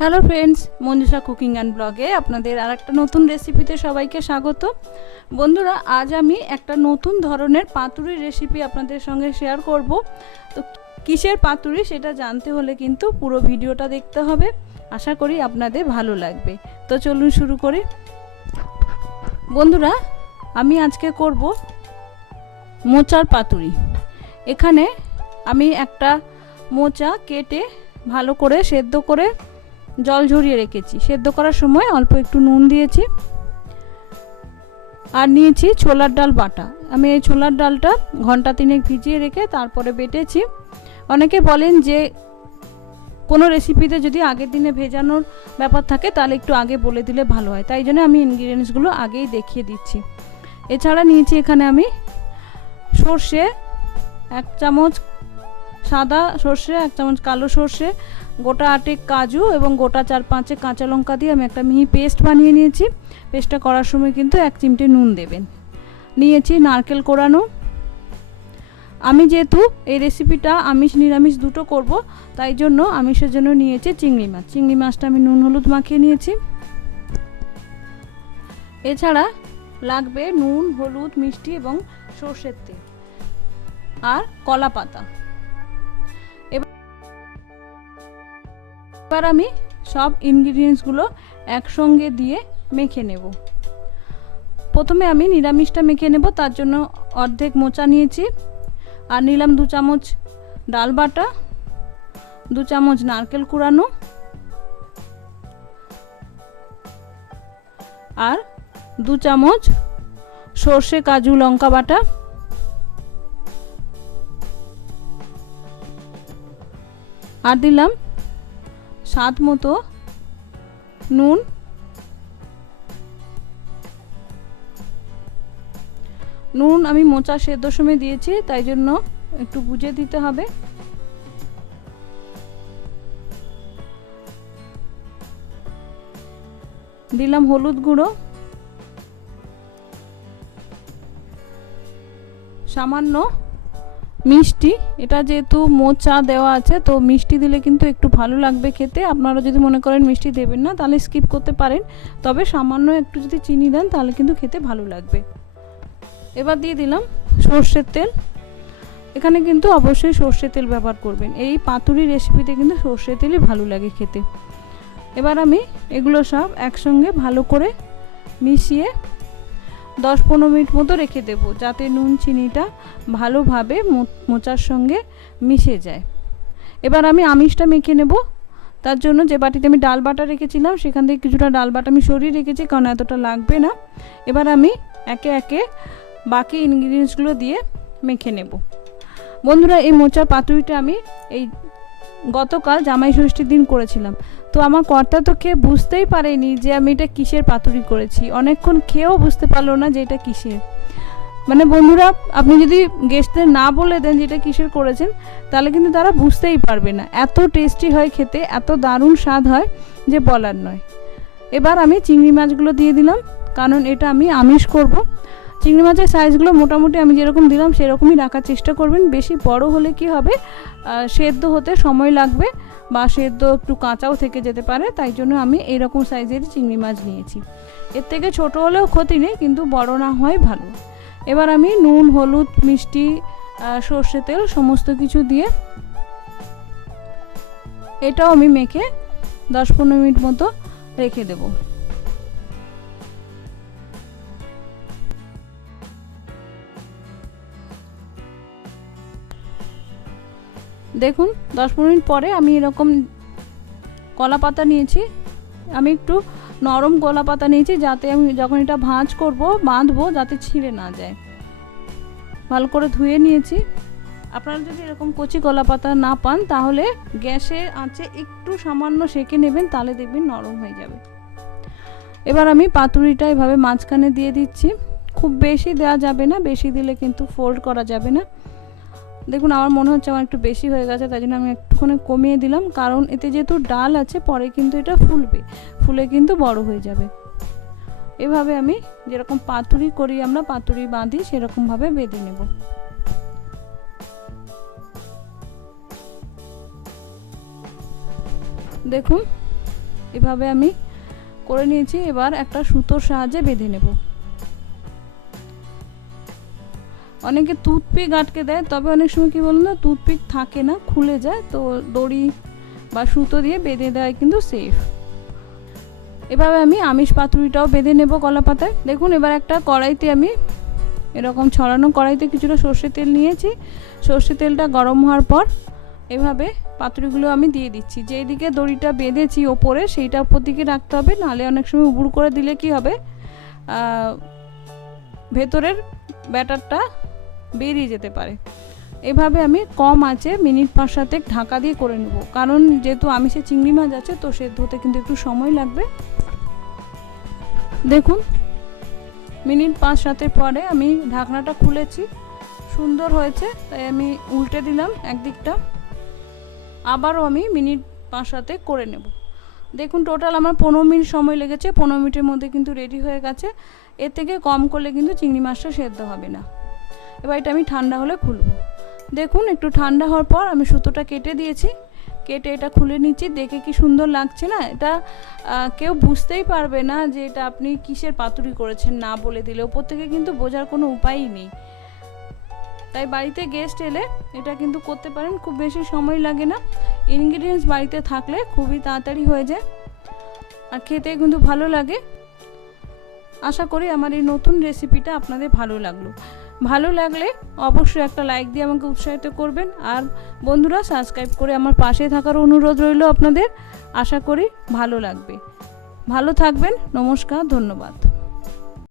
Hello friends, Manjusha cooking and ব্লগে আপনাদের আর একটা নতুন রেসিপিতে সবাইকে স্বাগত। বন্ধুরা, আজ আমি একটা নতুন ধরনের পাতুরির রেসিপি আপনাদের সঙ্গে শেয়ার করব। তো কিসের পাতুরি সেটা জানতে হলে কিন্তু পুরো ভিডিওটা দেখতে হবে। আশা করি আপনাদের ভালো লাগবে। তো চলুন শুরু করি। বন্ধুরা, আমি আজকে করব মোচার পাতুরি। এখানে আমি একটা মোচা কেটে ভালো করে সেদ্ধ করে জল ঝরিয়ে রেখেছি। সেদ্ধ করার সময় অল্প একটু নুন দিয়েছি আর নিয়েছি ছোলার ডাল বাটা। আমি এই ছোলার ডালটা ঘন্টা তিনেক ভিজিয়ে রেখে তারপরে বেটেছি। অনেকে বলেন যে কোনো রেসিপিতে যদি আগের দিনে ভেজানোর ব্যাপার থাকে তাহলে একটু আগে বলে দিলে ভালো হয়, তাই জন্য আমি ইনগ্রিডিয়েন্টসগুলো আগেই দেখিয়ে দিচ্ছি। এছাড়া নিয়েছি এখানে আমি সর্ষে 1 চামচ, সাদা সর্ষে 1 চামচ, কালো সর্ষে, গোটা 8 কাজু এবং গোটা 4-5 কাঁচা লঙ্কা দিয়ে আমি একটা মিহি পেস্ট বানিয়ে নিয়েছি। পেস্টটা করার সময় কিন্তু 1 চিমটে নুন দেবেন। নিয়েছি নারকেল কোড়ানো। আমি যেহেতু এই রেসিপিটা আমিষ নিরামিষ দুটো করব, তাই জন্য আমিষের জন্য নিয়েছি চিংড়ি মাছ। চিংড়ি মাছটা আমি নুন হলুদ মাখিয়ে নিয়েছি। এছাড়া লাগবে নুন, হলুদ, মিষ্টি এবং সর্ষের তেল আর কলা পাতা। এবার আমি সব ইনগ্রিডিয়েন্টসগুলো একসঙ্গে দিয়ে মেখে নেব। প্রথমে আমি নিরামিষটা মেখে নেব, তার জন্য অর্ধেক মোচা নিয়েছি আর নিলাম 2 চামচ ডাল বাটা, 2 চামচ নারকেল কুড়ানো আর 2 চামচ সর্ষে কাজু লঙ্কা বাটা আর দিলাম স্বাদ মতো নুন। নুন আমি মোচা সেদ্ধর সময় দিয়েছি, তাই জন্য একটু বুঝে দিতে হবে। দিলাম হলুদ গুঁড়ো, সামান্য মিষ্টি। এটা যেহেতু মোচা দেওয়া আছে তো মিষ্টি দিলে কিন্তু একটু ভালো লাগবে খেতে। আপনারা যদি মনে করেন মিষ্টি দেবেন না তাহলে স্কিপ করতে পারেন, তবে সামান্য একটু যদি চিনি দেন তাহলে কিন্তু খেতে ভালো লাগবে। এবার দিয়ে দিলাম সর্ষের তেল। এখানে কিন্তু অবশ্যই সর্ষের তেল ব্যবহার করবেন, এই পাতুরি রেসিপিতে কিন্তু সর্ষের তেলই ভালো লাগে খেতে। এবার আমি এগুলো সব একসঙ্গে ভালো করে মিশিয়ে 10-15 মিনিট মতো রেখে দেব, যাতে নুন চিনিটা ভালোভাবে মোচার সঙ্গে মিশে যায়। এবার আমি আমিষটা মেখে নেব। তার জন্য যে বাটিতে আমি ডাল বাটা রেখেছিলাম সেখান থেকে কিছুটা ডাল বাটা আমি সরিয়ে রেখেছি, কারণ এতটা লাগবে না। এবার আমি একে একে বাকি ইনগ্রিডিয়েন্টসগুলো দিয়ে মেখে নেব। বন্ধুরা, এই মোচার পাতুরিটা আমি এই গতকাল জামাই ষষ্ঠীর দিন করেছিলাম। তো আমার কর্তা তো খেয়ে বুঝতেই পারেনি যে আমি এটা কিসের পাতুরি করেছি। অনেকক্ষণ খেয়েও বুঝতে পারলো না যে এটা কিসের। মানে বন্ধুরা, আপনি যদি গেস্টদের না বলে দেন যে এটা কিসের করেছেন তাহলে কিন্তু তারা বুঝতেই পারবে না। এত টেস্টি হয় খেতে, এত দারুণ স্বাদ হয় যে বলার নয়। এবার আমি চিংড়ি মাছগুলো দিয়ে দিলাম, কারণ এটা আমি আমিষ করব। চিংড়ি মাছের সাইজগুলো মোটামুটি আমি যেরকম দিলাম সেরকমই রাখার চেষ্টা করবেন। বেশি বড় হলে কি হবে, সেদ্ধ হতে সময় লাগবে বা সেদ্ধ একটু কাঁচাও থেকে যেতে পারে, তাই জন্য আমি এইরকম সাইজের চিংড়ি মাছ নিয়েছি। এর থেকে ছোট হলেও ক্ষতি নেই, কিন্তু বড় না হয় ভালো। এবার আমি নুন, হলুদ, মিষ্টি, সর্ষে তেল সমস্ত কিছু দিয়ে এটাও আমি মেখে 10-15 মিনিট মতো রেখে দেব। দেখুন 10-15 মিনিট পরে আমি এরকম কলা পাতা নিয়েছি। আমি একটু নরম কলা পাতা নিয়েছি, যাতে আমি যখন এটা ভাঁজ করব বাঁধবো যাতে ছিঁড়ে না যায়। ভালো করে ধুয়ে নিয়েছি। আপনারা যদি এরকম কচি কলা পাতা না পান তাহলে গ্যাসে আঁচে একটু সামান্য সেঁকে নেবেন, তাহলে দেখবেন নরম হয়ে যাবে। এবার আমি পাতুরিটা এভাবে মাঝখানে দিয়ে দিচ্ছি। খুব বেশি দেওয়া যাবে না, বেশি দিলে কিন্তু ফোল্ড করা যাবে না। দেখুন আমার মনে হচ্ছে আমার একটু বেশি হয়ে গেছে, তাই জন্য আমি একটুখানি কমিয়ে দিলাম, কারণ এতে যেহেতু ডাল আছে পরে কিন্তু এটা ফুলবে, ফুলে কিন্তু বড় হয়ে যাবে। এভাবে আমি যেরকম পাতুরি করি, আমরা পাতুরি বাঁধি সেরকমভাবে বেঁধে নেব। দেখুন এভাবে আমি করে নিয়েছি। এবার একটা সুতোর সাহায্যে বেঁধে নেব। অনেকে টুথপিক আটকে দেয়, তবে অনেক সময় কি বলুন তো, টুথপিক থাকে না, খুলে যায়, তো দড়ি বা সুতো দিয়ে বেঁধে দেওয়াই কিন্তু সেফ। এভাবে আমি আমিষ পাতুরিটাও বেঁধে নেব কলা পাতায়। দেখুন, এবার একটা কড়াইতে আমি এরকম ছড়ানো কড়াইতে কিছুটা সর্ষে তেল নিয়েছি। সর্ষে তেলটা গরম হওয়ার পর এভাবে পাতুরিগুলো আমি দিয়ে দিচ্ছি। যেই দিকে দড়িটা বেঁধেছি ওপরে, সেইটা ওপর দিকে রাখতে হবে, নাহলে অনেক সময় উবুড় করে দিলে কি হবে, ভেতরের ব্যাটারটা বেরিয়ে যেতে পারে। এভাবে আমি কম আঁচে মিনিট 5-7 ঢাকা দিয়ে করে নেব, কারণ যেহেতু আমিষে চিংড়ি মাছ আছে তো সেদ্ধ হতে কিন্তু একটু সময় লাগবে। দেখুন, মিনিট 5-7 পরে আমি ঢাকনাটা খুলেছি, সুন্দর হয়েছে, তাই আমি উল্টে দিলাম একদিকটা। আবারও আমি মিনিট 5-7 করে নেব। দেখুন, টোটাল আমার 15 মিনিট সময় লেগেছে। 15 মিনিটের মধ্যে কিন্তু রেডি হয়ে গেছে। এর থেকে কম করলে কিন্তু চিংড়ি মাছটা সেদ্ধ হবে না। এবার এটা আমি ঠান্ডা হলে খুলব। দেখুন, একটু ঠান্ডা হওয়ার পর আমি সুতোটা কেটে দিয়েছি, কেটে এটা খুলে নিচ্ছি। দেখে কি সুন্দর লাগছে না? এটা কেউ বুঝতেই পারবে না যে এটা আপনি কিসের পাতুরি করেছেন না বলে দিলে। ওপর থেকে কিন্তু বোঝার কোনো উপায়ই নেই। তাই বাড়িতে গেস্ট এলে এটা কিন্তু করতে পারেন, খুব বেশি সময় লাগে না। ইনগ্রিডিয়েন্টস বাড়িতে থাকলে খুবই তাড়াতাড়ি হয়ে যায়, আর খেতে কিন্তু ভালো লাগে। আশা করি আমার এই নতুন রেসিপিটা আপনাদের ভালো লাগলো। ভালো লাগলে অবশ্যই একটা লাইক দিয়ে আমাকে উৎসাহিত করবেন, আর বন্ধুরা সাবস্ক্রাইব করে আমার পাশে থাকার অনুরোধ রইল আপনাদের। আশা করি ভালো লাগবে। ভালো থাকবেন। নমস্কার, ধন্যবাদ।